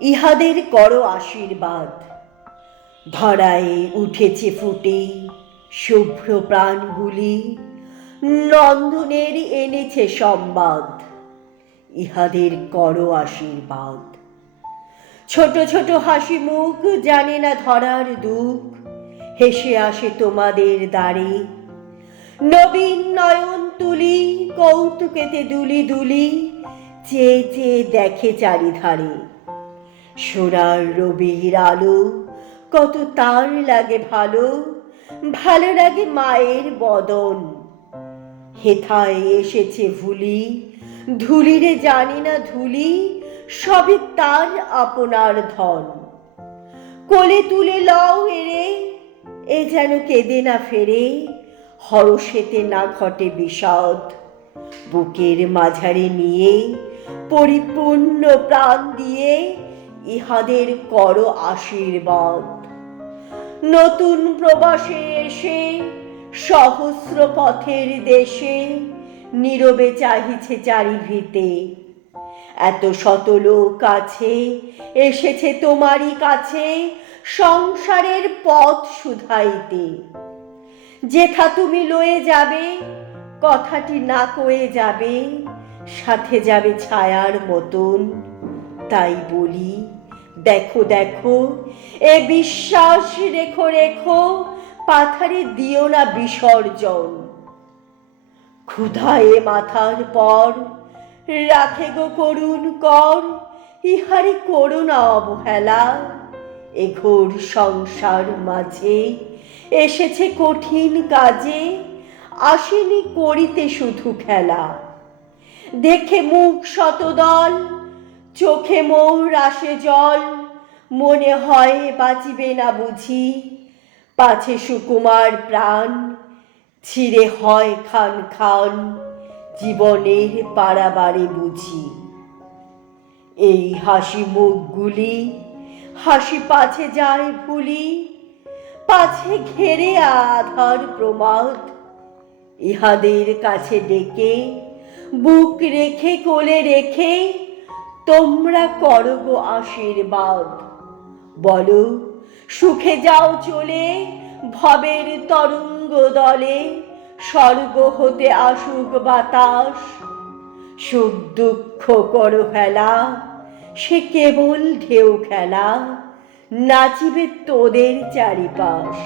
ইহাদের কর আশীর্বাদ। ধরায় উঠেছে ফুটে শুভ্র প্রাণগুলি, নন্দনের এনেছে সম্বাদ। ইহাদের কর আশীর্বাদ। ছোট ছোট হাসি মুখ জানে না ধরার দুঃখ, হেসে আসে তোমাদের দ্বারে। নবীন নয়ন তুলি, কৌতুকেতে দুলি দুলি, চেয়ে চেয়ে দেখে চারিধারে। সোনার রবির আলো, কত তার লাগে ভালো ভালো লাগে মায়ের বদন। হেথায় এসেছে ভুলি ধুলিরে জানি না ধুলি, সবই তার আপনার ধন। কোলে তুলে লও এরে, এ যেন কেঁদে না ফেরে, হরষেতে না ঘটে বিষাদ বুকের মাঝারে নিয়ে, পরিপূর্ণ প্রাণ দিয়ে ইহাদের কর আশীর্বাদ। নতুন প্রবাসে এসে, সহস্র পথের দেশে, নীরবে চাহিছে চারিভিতে। এত শত লোক আছে এসেছে তোমারই কাছে সংসারের পথ শুধাইতে। যেথা তুমি লয়ে যাবে, কথাটি না কয়ে যাবে, সাথে যাবে ছায়ার মতন, তাই বলি। দেখো দেখো, এ বিশ্বাস রেখো রেখো, পাথারে দিও না বিসর্জন। ক্ষুধায়ে মাথার পর, রাখে গো করুণ কর, ইহারে করো না অবহেলা। এ ঘোর সংসার মাঝে, এসেছে কঠিন কাজে, আসেনি করিতে শুধু খেলা। দেখে মুখ শতদল চোখে মোর আসে জল, মনে হয় বাঁচিবে না বুঝি। পাছে সুকুমার প্রাণ, ছিঁড়ে হয় খান খান, জীবনের পাড়াবারে বুঝি। এই হাসি মুখগুলি, হাসি পাছে যায় ভুলি, পাছে ঘেরে আধার প্রমাদ। ইহাদের কাছে ডেকে, বুক রেখে, কোলে রেখে তোমরা করো গো আশীর্বাদ। বলো, সুখে যাও চলে, ভবের তরঙ্গ দলে, স্বর্গ হতে আসুক বাতাস। সুখ দুঃখ করো খেলা সে কেবল ঢেউ খেলা, নাচিবে তোদের চারিপাশ।